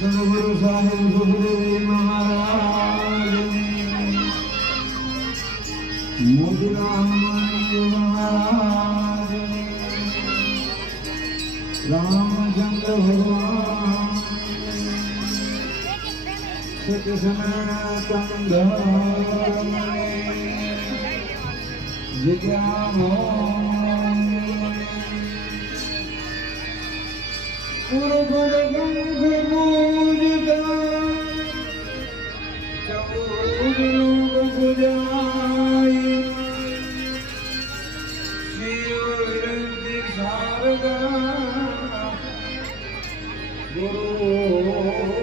સદગુરુ સાહેબ સુખદેવ મહારાજ મોતીરામ મહારાજ રામચંદ્ર ભગવાન સત્ય સનાતન ધર્મ જગ્યા પુરગુર ગંગ પૂજતા ચૌદ લોક પૂજાય શિવ વિરંતિ સારગા ગુરુ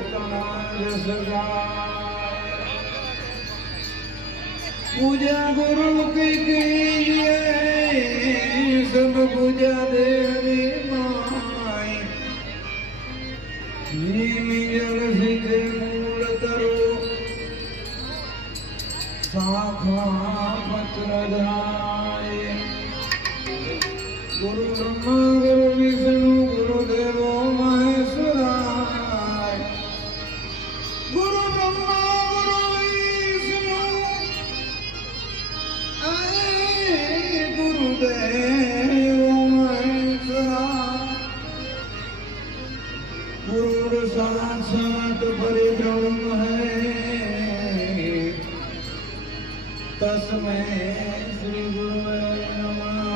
કણાજ સગા પૂજા ગુરુ કી કીજિએ સબ પૂજા દેવી जल सीधे मूल तरो शाखा पत्र जाए गुरु ब्रह्मा गुरु विष्णु गुरु देवो महेश्वराय गुरु ब्रह्मा गुरु विष्णु गुरु देवो महेश्वराय गुरु साक्षात परिब्रह्म है तस्मै श्री गुरुवे नमः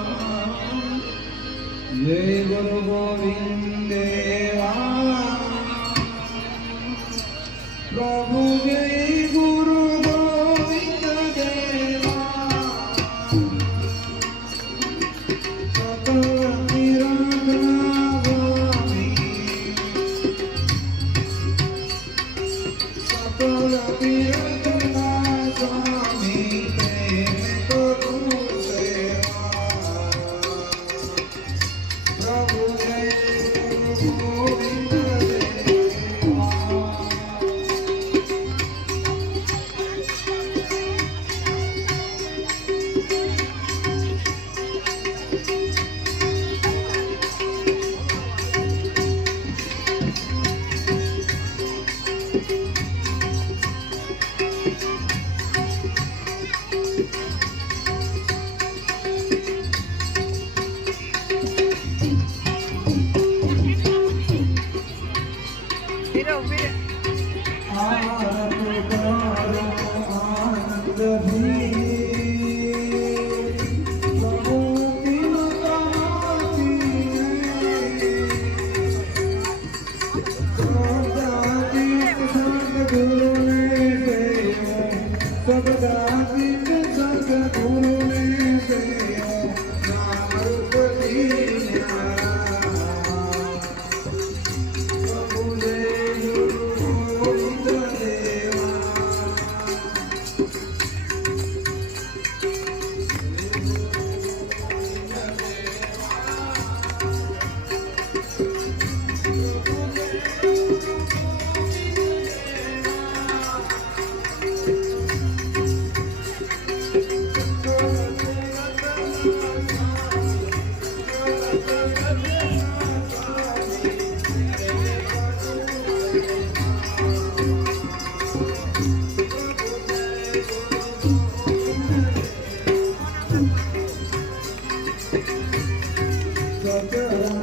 जय गुरु गोविंद देवा प्रभु जय गुरु गोविंद देवा सकल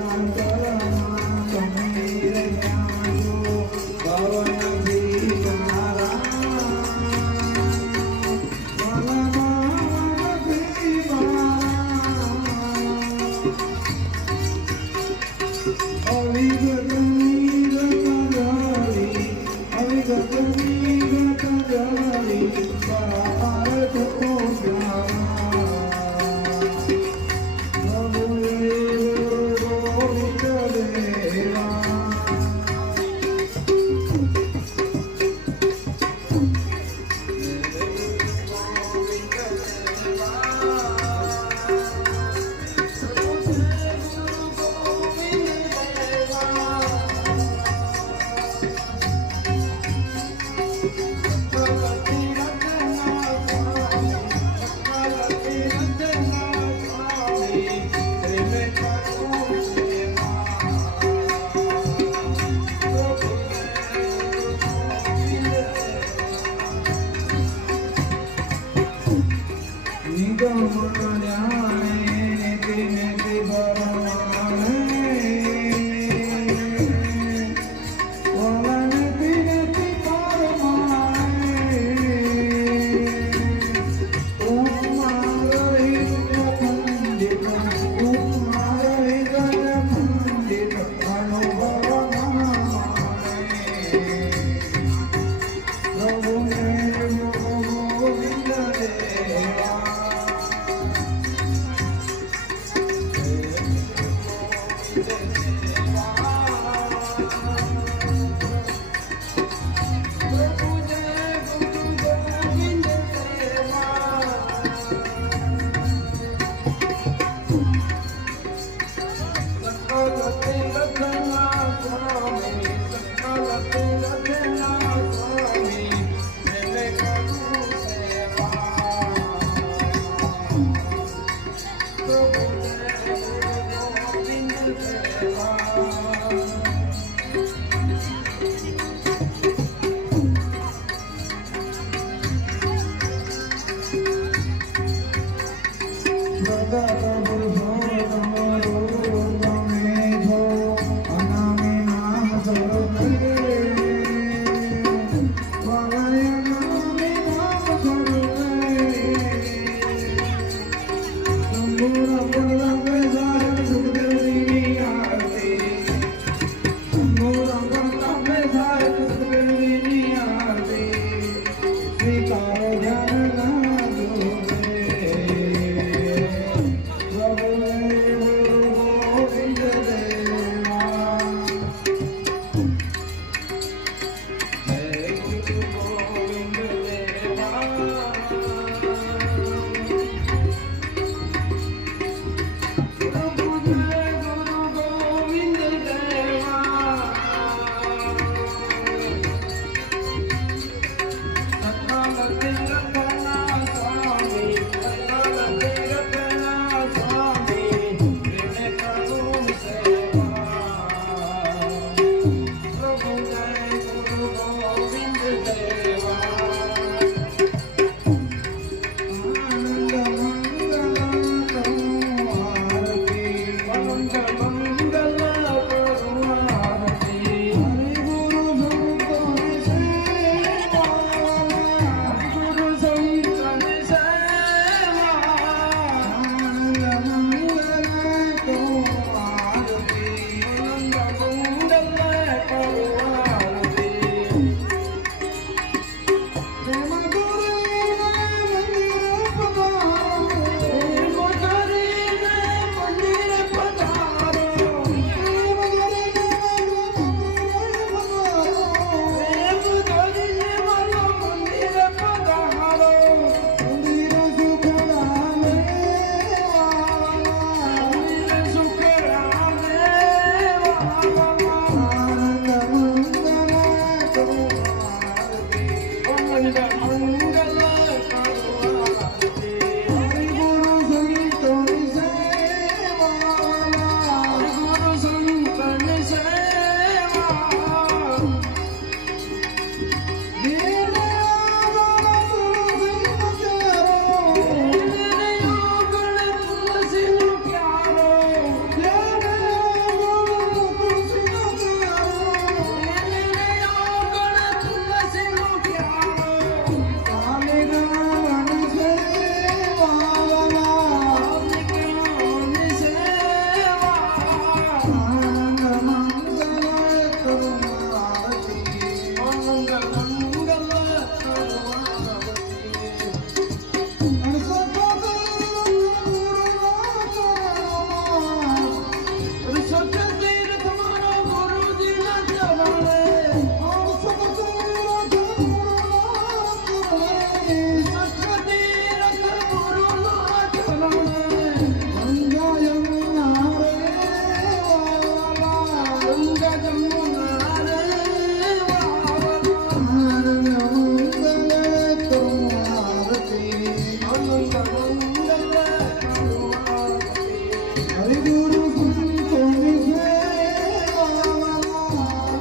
હરિ ગુરુ સંતોની સેવા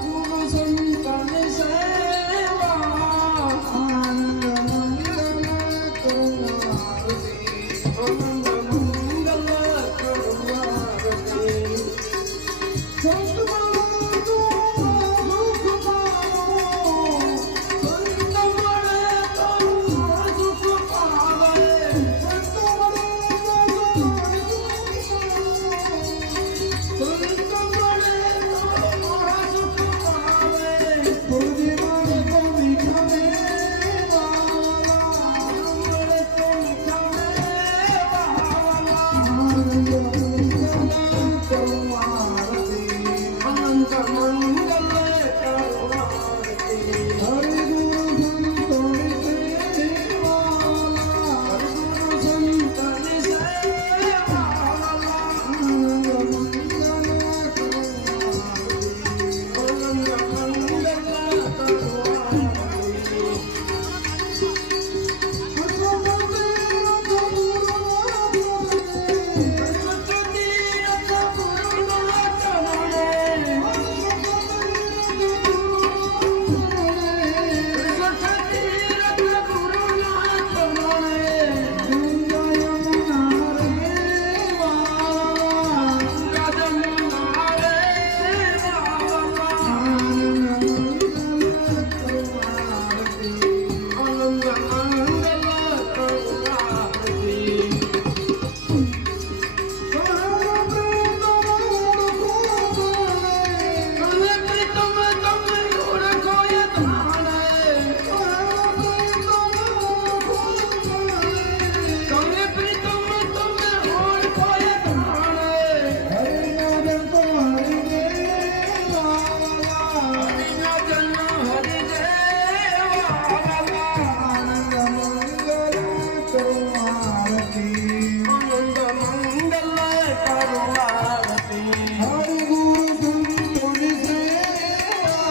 ગુરુ સંતની સેવા આનંદ મંગલ કરુણા આનંદ મંગલ કરુણારતી સંત મળો તો દુઃખ પાવો સંત મળે તો સુખ પાવે સંત મળો તો સંત મળે તો સુખ પાવે ગુરુજી મારે તો મીઠા મેવાલા મળે તો મીઠા મેવાલા આનંદ મંગલ કરુણારતી અનંત મંગલ કરુણારતી હરિ ગુરુ સંતોની સેવા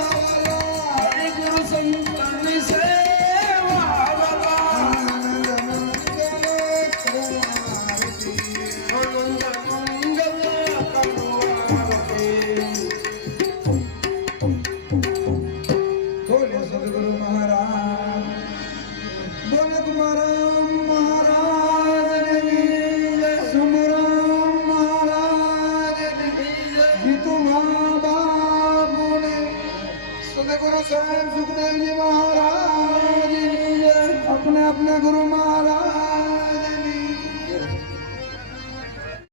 ગુરુ સંતની સેવા આનંદ મંગલ બોલે સદગુરુ મહારાજ બોલે તુમારામ મહારાજ સુમરામ મહારાજ જીતુભા બાપુને सदगुरु साहब सुखदेव जी महाराज अपने अपने गुरु महाराज